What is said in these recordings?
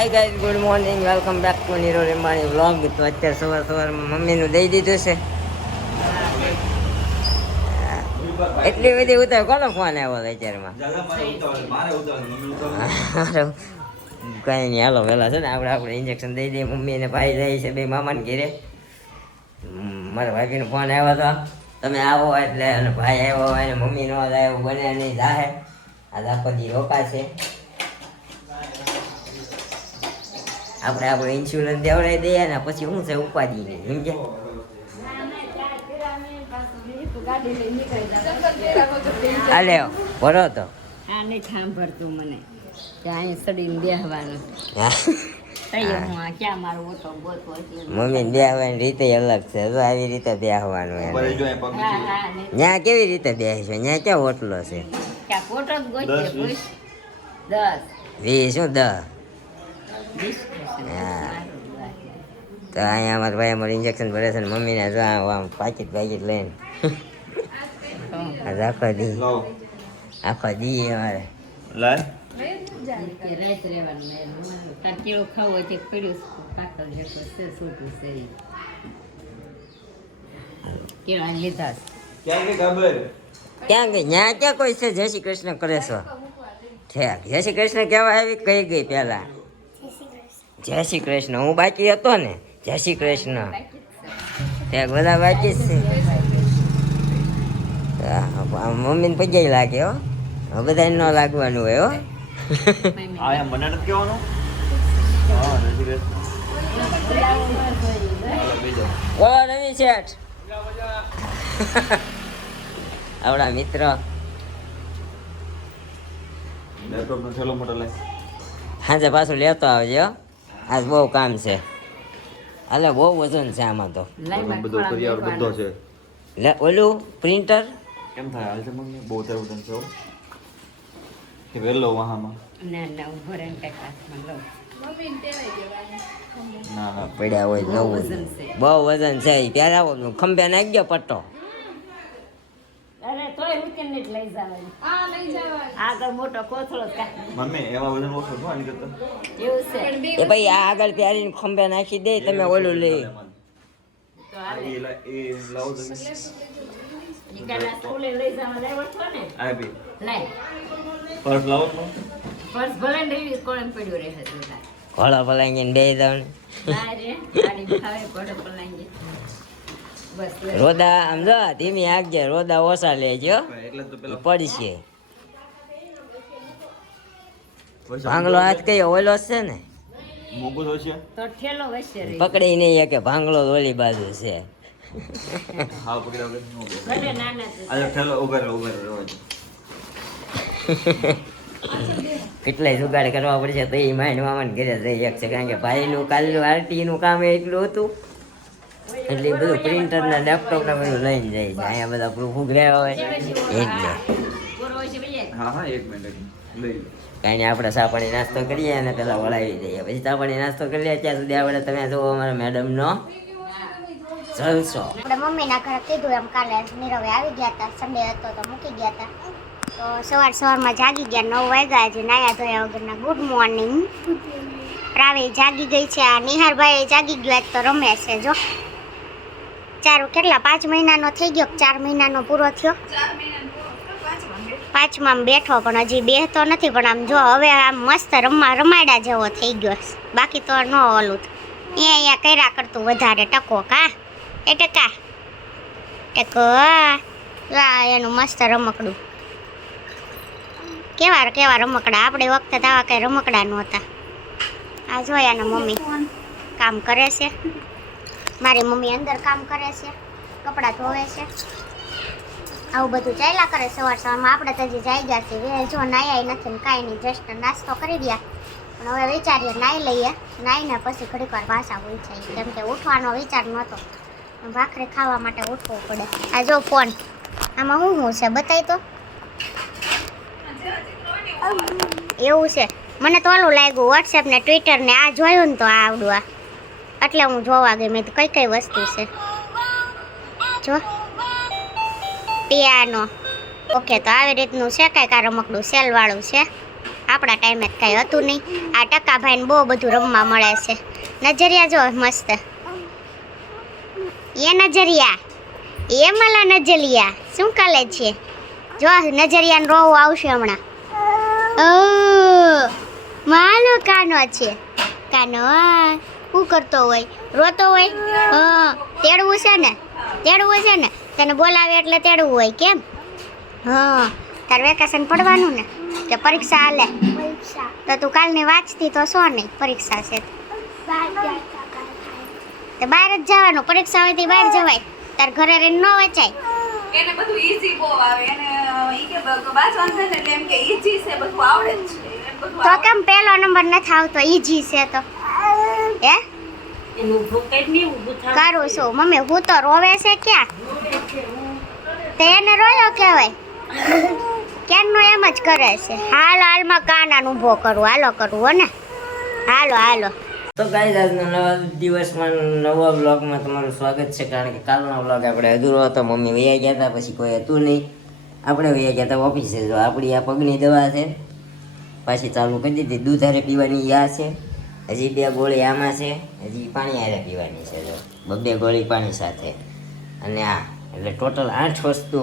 Hi guys, good morning, welcome back to Niro Rembani vlog. તો અત્યારે સવારમાં મમ્મીનું દઈ દીધું છે. એટલી બધી ઉતાર કોનો ફોન આવ્યો અત્યારમાં? કઈ નહીં, હાલો વહેલા છે ને આપણે ઇન્જેક્શન દઈ દઈએ. મમ્મી અને ભાઈ જાય છે બે મામાને ઘેરે. મારા ભાભીનો ફોન આવ્યો હતો, તમે આવો એટલે, અને ભાઈ આવ્યો અને મમ્મી નો આવ્યો, બને નહીં જાહે. આ આખો દી રોકા છે. આપણે આપણું ઇન્સ્યોરન્સ દેવડાવી દઈએ ને પછી શું છે ઉપાધિ નહીં, સમજ્યા? હાલે ભરો તો હા નહીં સાંભળતું મને ત્યાં સડીને બેહવાનું. ક્યાં મારો ઓટો ગોતો મમ્મી બેહવાની રીતે અલગ છે. તો આવી રીતે બેહવાનું ત્યાં કેવી રીતે બેસશો? ત્યાં ક્યાં ઓટલો છે? ઓટો જ ગોતે 10 વી શું 10? હા, તો અહીંયા અમારા ભાઈ અમારે ઇન્જેક્શન ભરે છે ને મમ્મીને જો આમ પાકીટ લઈને આખો દી અમારે રાત રહેવાનું. તાર કેળો ખાવો હોય તે પડ્યું પાકલ જેટલો છે છોટું છે કેળા લીધા ક્યાં ગઈ? ત્યાં ક્યાં કોઈ છે? જય શ્રી કૃષ્ણ કરે છો? ઠેક, જય શ્રી કૃષ્ણ કહેવા આવી કઈ ગઈ પેલા? જય શ્રી કૃષ્ણ હું બાકી હતો ને. જય શ્રી કૃષ્ણ ત્યાં બધા બાકી જ છે. મમ્મીને પગે લાગે હો, બધા ન લાગવાનું હોય હો. મને નથી કહેવાનું. બોલો રવિ શેઠ, આપણા મિત્ર. લેપટોપ નો થેલો મોટો લઈ હાજે પાછું લેતો આવજો. આજ બહુ કામ છે. હાલે બહુ વજન છે આમાં તો. બધો કરિયાવર બધો છે. ઓલું પ્રિન્ટર કેમ થાય હાલ છે મમ્મી? બહુ તારું વજન છે કે વેલો વાહામાં? ના ઉભો રહે કઈ ક્લાસમાં લઉં ના ના પડ્યા હોય બહુ નવું. વજન છે. બહુ વજન છે. ત્યારે ખંભે નાખી ગયો પટ્ટો. અરે તોય મૂકીને જ લઈ જવાની. આગળ મોટો કોથળો જ કાઢી. મમ્મી એમાં વજન ઓછું છે આની કરતા. એવું છે એ ભાઈ આ આગળ પહેરીને ખંભે નાખી દે. તમે ઓલું લઈ તો હાલે. એ લાવો તમે ઈ કાના સ્કૂલે લઈ જવા લાવ્યો છો ને? આ બી લાય. પર્સ લાવો તો પર્સ ભલે ને એવી કોણ પડ્યું રહે છે તાર. ઘોડો પલાંગીને બે દઉં. ના રે ગાડી ખાવે ઘોડો પલાંગી. બસ લે. રોદા આમ જો ધીમી આગજે, રોદા ઓછા લેજો એટલે તો પેલા પડશે. ભાંગલો હાથ કઈ ઓલો છે ને, મોગું તો છે. તો ઠેલો વચ્ચે રહી. પકડી નહીં કે ભાંગલો ઓલી બાજુ છે. હા પકડ્યા વગર નો બે. ભલે નાના તો આ ઠેલો ઉભા રહો કેટલાય જુગાડ કરવા પડશે તો એ માઇન્ડ મામાને ઘરે જઈ શકશે. કારણ કે ભાઈનું કાલનું આરટીનું કામ એટલું હતું એટલે બધું પ્રિન્ટર ને લેપટોપ ને બધું લઈને જાય છે. અહીંયા બધા પ્રૂફ ઉઘર્યા હોય એટલે પૂરો હોય છે ભઈએ. હા હા એક મિનિટ લઈ લો. કાંઈ આપણે ચા પાણી નાસ્તો કરીએ અને પેલા વળાવી દઈએ. પછી ચા પાણી નાસ્તો કરી લે ત્યાં સુધી આપણે તમે જુઓ અમારા મેડમનો જલસો. આપણે મમ્મીના ઘરે કીધું એમ કાલે નીરવે આવી ગયા હતા. સન્ડે હતો તો મૂકી ગયા હતા. તો સવારમાં જાગી ગયા 9 વાગ્યા. આજે નાયા ધોયા વગરના ગુડ મોર્નિંગ. પ્રાવે જાગી ગઈ છે. આ નિહારભાઈ જાગી ગયો આજ તો રમે છે. જો 5 મહિનાનો થઈ ગયો, 4 મહિનાનો પૂરો થયો. 5માં બેઠો પણ હજી બેહતો નથી. પણ આમ જો હવે આમ મસ્ત રમાડા જેવો થઈ ગયો. બાકી તો ન ઓલું અહીંયા કર્યા કરતું વધારે ટકો કા એ ટકો એનું મસ્ત રમકડું. કેવા રમકડા. આપણે વખતે તો આવા કઈ રમકડા નહોતા. આ જોયા ને મમ્મી કામ કરે છે. મારી મમ્મી અંદર કામ કરે છે, કપડાં ધોવે છે. આવું બધું ચાલ્યા કરે સવારમાં. આપણે તો હજી જાય ગયા છીએ. જો નાયા નથી ને કાંઈ નહીં, જસ્ટ નાસ્તો કરી રહ્યા. પણ હવે વિચારીએ નાહી લઈએ. નાહીને પછી ઘડીક વાર પાછા હોય છે. કેમ કે ઉઠવાનો વિચાર નહોતો. ભાખરી ખાવા માટે ઉઠવું પડે. આ જો ફોન આમાં શું છે બતાવી તો. એવું છે. મને તો ઓલું લાગ્યું વોટ્સએપ ને ટ્વિટર ને આ જોયું ને તો આવડું આ એટલે હું જોવા ગઈ. મેં કઈ વસ્તુ છે જો. પિયાનો. ઓકે, તો આવી રીતનું છે કાંઈક આ રમકડું સેલવાળું છે. આપણા ટાઈમે જ કાંઈ હતું નહીં. આ ટકાભાઈને બહુ બધું રમવા મળે છે. નજરિયા જો મસ્ત. એ નજરિયા એ મલા નજલિયા શું કાલે છે? જો નજરિયાનો રોવું આવશે હમણાં. ઓ માલો કાનો છે. કાનો શું કરતો હોય? રોતો હોય? હા તેડવું છે ને? તેડવું છે ને? તને બોલાવે એટલે તેડવું હોય કેમ? હા તાર વેકેશન પડવાનું ને કે પરીક્ષા હાલે? તો તું કાલની વાંચતી તો શું નહીં? પરીક્ષા છે તો બહાર જ જવાનું. પરીક્ષા હોય તો બહાર જવાય. તાર ઘરે રહીને ન વચાય. એને બધું ઈઝી બહુ આવે. એને ઈ કે વાંચવાનું છે ને એટલે એમ કે ઈઝી છે, બધું આવડે જ છે. એને બધું તો કેમ પહેલો નંબર નથી આવતો? ઈજી છે તો હે કરું છું. મમ્મી હું તો રોવે છે ક્યાં? તે એને રોયો કહેવાય. ક્યાંનો એમ જ કરે છે. હાલો હાલમાં કાનાનો ઊભો કરું. હાલો કરવું હો ને? હાલો હાલો. તો ગાઈસ આજના નવા દિવસમાં નવા વ્લોગમાં તમારું સ્વાગત છે. કારણ કે કાલનો વ્લોગ આપણે અધૂરો હતો. મમ્મી વૈયા ગયા હતા, પછી કોઈ હતું નહીં. આપણે વૈયા ગયા હતા ઓફિસે. જો આપણી આ પગની દવા છે પાછી ચાલુ કરી દીધી. દૂધ હારે પીવાની આ છે. હજી 2 ગોળી આમાં છે. હજી પાણી હારે પીવાની છે. જો 2 ગોળી પાણી સાથે અને આ એટલે ટોટલ 8 વસ્તુ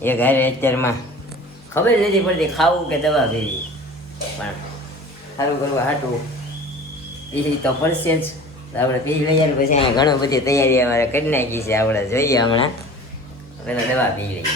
એક હારે અત્યારમાં. ખબર નથી પડતી ખાવું કે દવા પીવી, પણ સારું કરવા હાટું પી તો પડશે જ. આપણે પી લઈએ ને પછી અહીંયા ઘણી બધી તૈયારી અમારે કરી નાખી છે. આપણે જોઈએ હમણાં પહેલાં દવા પી લઈએ.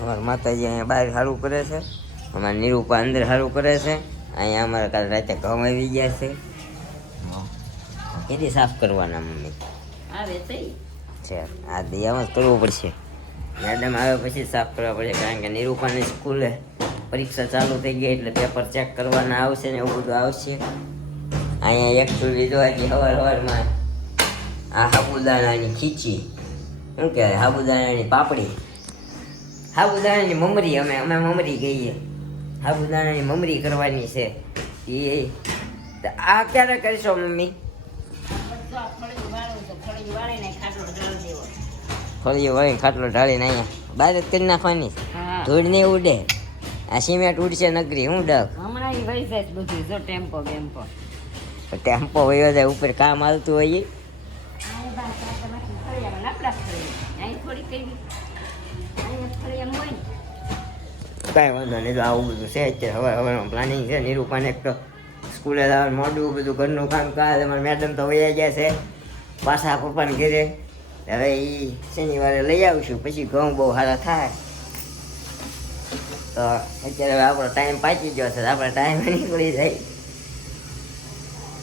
અમારા માતાજી અહીંયા બહાર સારું કરે છે. અમારા નિરૂપા અંદર સારું કરે છે. અહીંયા અમારે કાલે રાતે ઘઉં આવી ગયા છે. કેટલી સાફ કરવાના મમ્મી? આવે થઈ છે આ દિયામાં જ કરવું પડશે. મેડમ આવે પછી સાફ કરવા પડશે. કારણ કે નિરૂપાની સ્કૂલે પરીક્ષા ચાલુ થઈ ગઈ એટલે પેપર ચેક કરવાના આવશે ને એવું બધું આવશે. અહીંયા એક તો લીધો હજી સવારમાં આ સાબુદાણાની ખીચી, શું કહેવાય, સાબુદાણાની પાપડી, સાબુદાણાની મમરી. અમે મમરી કહીએ. સાબુદાણાની મમરી કરવાની છે. એ આ ક્યારે કરશો મમ્મી? ફળીઓ વાળીને ખાટલો ઢાળીને અહીંયા બહાર જ કરી નાખવાની. ધૂળ નહીં ઉડે. આ સિમેન્ટ ઉડશે નગરી. હું ડક હમણાં ઈ વહી જાય બધું. જો ટેમ્પો ટેમ્પો વયો જાય ઉપર કામ આવતું હોય. કાંઈ વાંધો નહીં. તો આવું બધું છે અત્યારે. હવારમાં પ્લાનિંગ છે. નિરૂપાને એક તો સ્કૂલે જવાનું મોડું, બધું ઘરનું કામ કાજ. અમારા મેડમ તો વયા ગયા છે પાછા પપ્પાને ઘરે. હવે એ શનિવારે લઈ આવીશું. પછી ઘઉં બહુ સારા થાય. તો અત્યારે હવે આપણો ટાઈમ પાકી ગયો છે. આપણે ટાઈમ નીકળી જાય.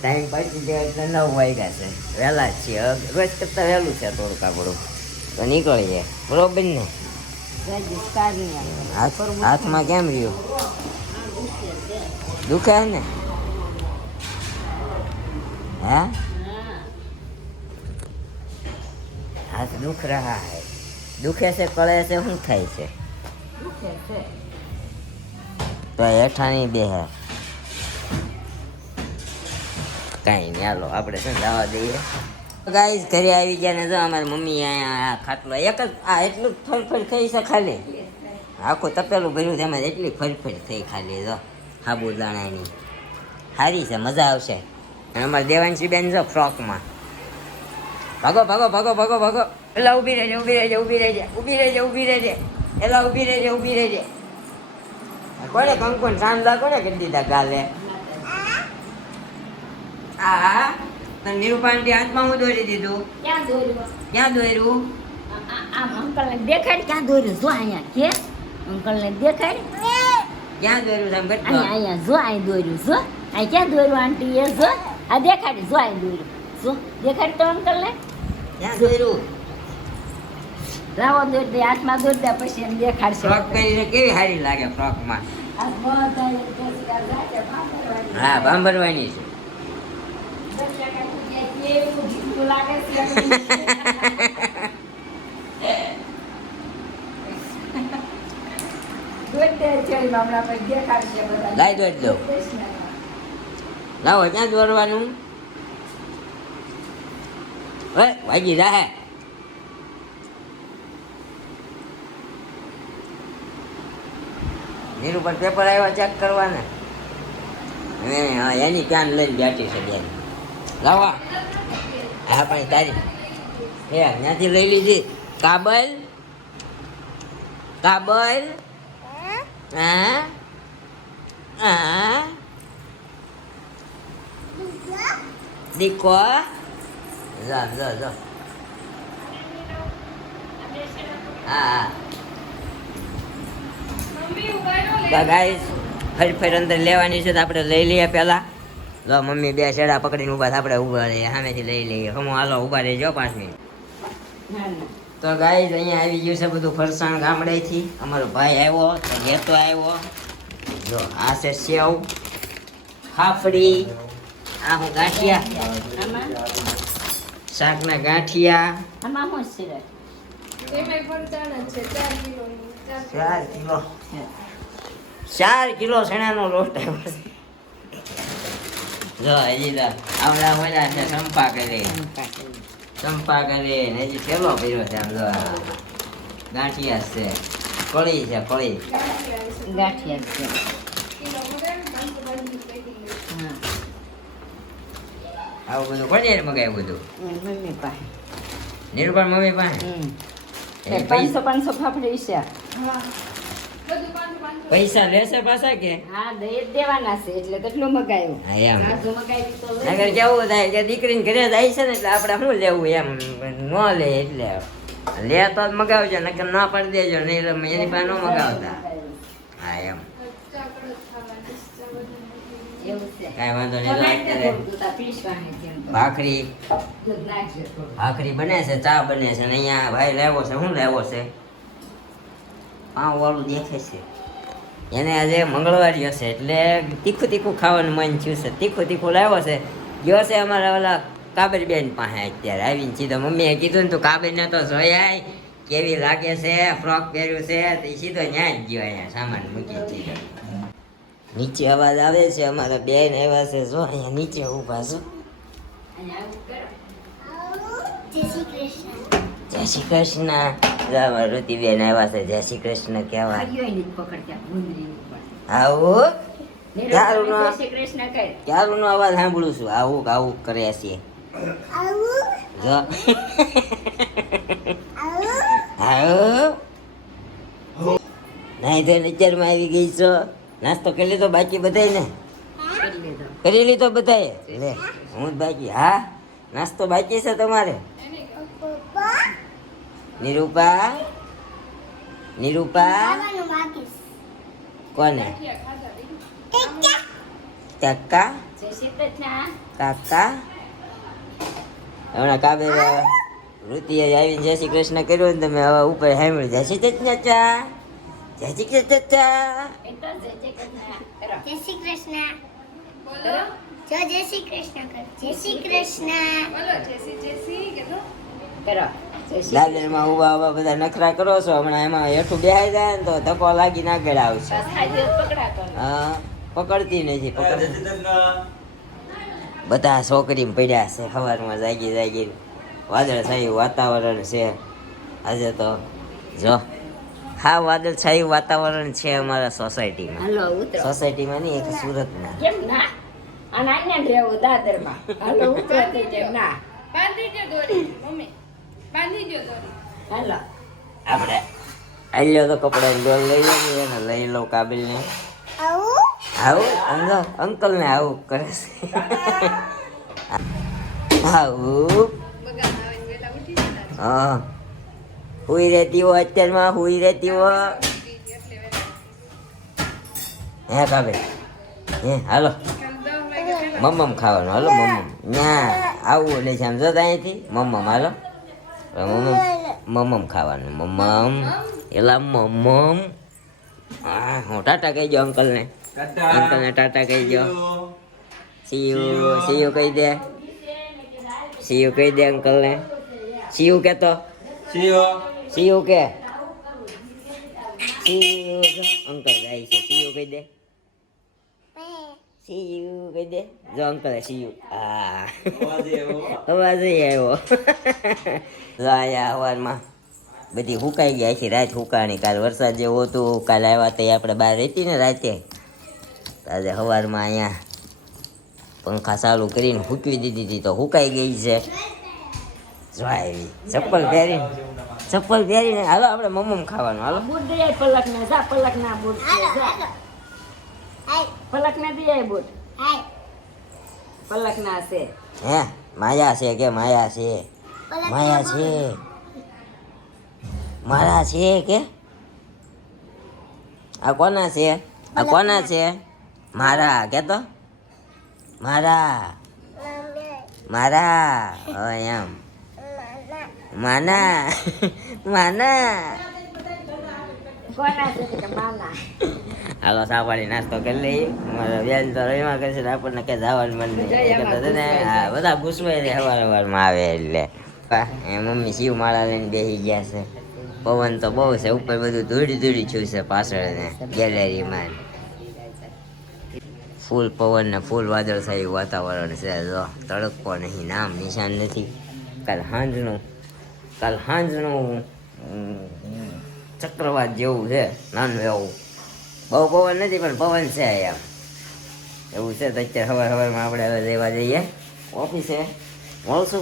ટાઈમ પાકી ગયો એટલે 9 વાગ્યા છે. વહેલા જ છીએ. રોજ કરતાં વહેલું છે થોડુંક આપણું. તો નીકળીએ. બરોબર ને? હાથમાં કેમ રહ્યું? દુખે ને? હે હાથ દુખ રહા હે? દુખે છે, કળે છે, શું થાય છે? તો હેઠાની બે હે. કાંઈ નહીં, હાલો આપણે શું જવા દઈએ. ગાઈસ ઘરે આવી ગયા ને જો અમારી મમ્મી અહીંયા ખાટલો એક જ આ એટલું ફરફર થઈ છે ખાલી. આખું તપેલું ભર્યું છે એમાં એટલી ફરફર થઈ ખાલી. જો સાબુદાણાની સારી છે, મજા આવશે. અને અમારે દેવાંશી બેન જો ફ્રોકમાં. ભાગો ભાગો ભાગો ભાગો ભાગો. એલા ઊભી રહેજે, ઊભી રહેજે, ઊભી રહેજે, ઊભી રહેજે, ઊભી રહેજે. એલા ઊભી રહેજે, ઊભી રહેજે. કોને કંકુન સાંદા કોને કરી દીધા ગાલે? આ તને નિરૂપાંટી હાથમાં હું દોરી દીધું. ક્યાં દોર્યું? ક્યાં દોર્યું? આમ અંકલને દેખાડ. ક્યાં દોર્યું? જો અહીંયા કે અંકલને દેખાડ. ક્યાં દોર્યું સાહેબ? અહીંયા અહીંયા જો અહીં દોર્યું. જો અહીં ક્યાં દોર્યું આંટી? એ જો આ દેખાડી. જો અહીં દોર્યું. જો દેખાડી તો અંકલને. ક્યાં દોર્યું? લાવો દોરી દે. હાથમાં દોરી દે પછી એમ દેખાડશે. ફ્રોક પહેરીને કેવી સારી લાગે ફ્રોકમાં? આ બધા એક દોસ્તદાર જાતે બાંધવાની. હા, બાંભરવાની છે. કેવું ઢીંગલું લાગે છે. દોરી દે છે હમણાં પછી દેખાડશે બધા. લાઈ દોરી દો. લાવો ક્યાં દોરવાનું? ઓય વાગી રાહે. નીરુ પર પેપર આવ્યા ચેક કરવાના. હા એની કાન લઈને બેઠી છે બેન લાવા હા પણ તારી એ ત્યાંથી લઈ લીધી કાબલ કાબલ હા હા દીકો જા જા જા હા ગાઈસ ફરી અંદર લેવાની છે તો આપણે લઈ લઈએ પેલા લો મમ્મી બે છેડા પકડીને ઊભા આપણે ઊભા રહીએ સામેથી લઈ લઈએ હમો હાલો ઊભા રહેજો 5 મિનિટ તો ગાઈસ અહીંયા આવી ગયું છે બધું ફરસાણ ગામડેથી અમારો ભાઈ આવ્યો તો લેતો આવ્યો જો આ છે સેવ ફાફડી આ હું ગાંઠિયા શાકના ગાંઠિયા આમાં શું છે 4 કિલો ચણાનો લોટ આવ્યો છે જો હજી તો આવડા મજા છે ચંપા કરી ને હજી થેલો કર્યો છે આમ જો ગાંઠિયા છે કળી છે કળી ગાંઠિયા છે આવું બધું કોને મગાવ્યું બધું મમ્મી પાસે નિરૂપણ મમ્મી પાસે એ 500 ફાફડી છે પૈસા લેશે પાછા કે હા દઈ જ દેવાના છે એટલે કેટલું મગાયું હા એમ આ જો મગાવી તો લઈ નગર કેવું થાય કે દીકરીને ઘરે જાય છે ને એટલે આપણે શું લેવું એમ ન લે એટલે લે તો જ મગાવજો નકર ના પાડી દેજો નહીં એની પાસે ન મગાવતા હા એમ એવું છે કાંઈ વાંધો તો નહીં લાઈટ તો દે થોડું તો પીસવાની છે એમ તો. ભાખરી દૂધ નાખજો થોડું. ભાખરી બને છે ચા બને છે ને અહીંયા ભાઈ લાવ્યો છે શું લાવ્યો છે પાઉં વાળું દેખે છે એને આજે મંગળવારી હશે એટલે તીખું તીખું ખાવાનું મન થયું છે તીખું લાવ્યો છે ગયો છે અમારા ઓલા કાબરબેન પાસે અત્યારે આવીને સીધો મમ્મીએ કીધું ને તું કાબરને તો જોઈ આય કેવી લાગે છે ફ્રોક પહેર્યું છે તો એ સીધો ન્યા જ ગયો અહીંયા સામાન મૂકી દીધો નીચે અવાજ આવે છે અમારા બેન આવ્યા છે જો અહીંયા નીચે ઊભા છો અહીંયા આવું કરો. જય શ્રી કૃષ્ણ ઋતિબેન આવ્યા છે જય શ્રી કૃષ્ણ કહેવા હરિયોની જ પકડતા ગુંદરીની પણ. આવું નીરવ ક્યારનો? તમે જય શ્રી કૃષ્ણ કહે. ક્યારનો અવાજ સાંભળું છું આવું આવું કરે છે જો આવું નહીં તો અત્યારમાં આવી ગઈ છો નાસ્તો કરી લીધો બાકી બધાય ને કરી લીધો. કરી લીધો બધાએ લે હું જ બાકી હા નાસ્તો બાકી છે તમારે નિરૂપા કોને કાકા જય શ્રી કૃષ્ણ. કાકા હમણાં કાબે વૃત્તિએ આવીને જય શ્રી કૃષ્ણ કર્યું ને તમે હવે ઉપર સાંભળ્યું જય શ્રી કૃષ્ણ ચા જય શ્રી કૃષ્ણ ચા એ તો જય શ્રી કૃષ્ણ કરો. જય શ્રી કૃષ્ણ કરો. જો જય શ્રી કૃષ્ણ કર જય શ્રી કૃષ્ણ કરો. જય શ્રી દાદરમાં ઉભા ઉભા બધા નખરા કરો છો હમણાં એમાં હેઠું બેહાઈ જાય ને તો ધક્કો લાગી ના ગળા આવશે બસ આ દિવસ પકડાતો નહીં. હા પકડતી નથી બધા છોકરી પડ્યા છે સવારમાં જાગી વાદળછાયું વાતાવરણ છે આજે તો જો હા વાદળછાયું વાતાવરણ છે અમારા સોસાયટીમાં હાલો ઉતરો. સોસાયટીમાં નહીં એક સુરતમાં કેમ ના અને અહીંયા જ રહેવું દાદરમાં. હાલો ઉતરો તે કેમ ના બાંધી દો દોરી મમ્મી બાંધી દો દોરી હાલો આપણે આલ્યો તો કપડાની ડોલ લઈ લઈએ એને લઈ લો કાબિલને આવું અંકલ ને આવું કરે છે આવું બગાડ આવે ને વેલા ઉઠી જતા હા હુઈ રહેતી હો અત્યારમાં હુઈ રહેતી હો એટલે વેલા હે કાબિલ હે હાલો કાલ 10 વાગે પહેલા મમ્મમ ખાવાનું હાલો મમ્મમ ના આવું એટલે છે આમ જો અહીંથી મમ્મમ હાલો મમ્મમ ખાવાનું મમ્મમ એલા મમ્મમ હા હું ટાટા કહી દો અંકલને ટાટા કહી દો સીયુ કહી દે સીયુ કહી દે અંકલને સીયુ કેતો સીયુ કે સીયુ અંકલ જાય છે સીયુ કહી દે સીયુ કહી દે જો અંકલ સીયુ હા અવાજ આવ્યો જો આયા સવારમાં બધી હુકાઈ ગઈ આખી રાત હુકાણી કાલ વરસાદ જેવું હતું કાલ આવ્યા તો આપણે બહાર રહેતી ને રાતે આજે સવારમાં અહીંયા પંખા ચાલુ કરીને હૂકવી દીધી હતી તો હુકાઈ ગઈ છે. જો આવી ચપ્પલ પહેરીને હાલો આપણે મમ્મ ખાવાનું હાલો. બુટ દઈ આય પલકને જા પલકના બુટ છે, જા પલકને દઈ આય બુટ પલકના છે. હે માયા છે કે માયા છે માયા છે મારા છે કે આ કોના છે આ કોના છે મારા કે તો મારા મારા એમ માના માના કોના છે કે માના હાલો સાપાડી નાસ્તો કરી લઈએ. મારા બેન તો રહીમાં કરશે ને આપણને કઈ જવાનું મન નહીં ને બધા ગુસ્વાઈ સવારમાં આવે એટલે એ મમ્મી શિવ માળા લઈને બેસી ગયા છે. પવન તો બહુ છે ઉપર બધું ધૂળી ધૂળી થયું છે પાછળ ને ગેલેરીમાં. ફૂલ પવન ને ફૂલ વાદળછાયું વાતાવરણ છે. જો તડકો નહીં નામ નિશાન નથી. કાલ સાંજનું ચક્રવાત જેવું છે નાનું એવું. બહુ પવન નથી પણ પવન છે એમ એવું છે. તો અત્યારે સવારમાં આપણે હવે જવા જઈએ ઓફિસે. મળશું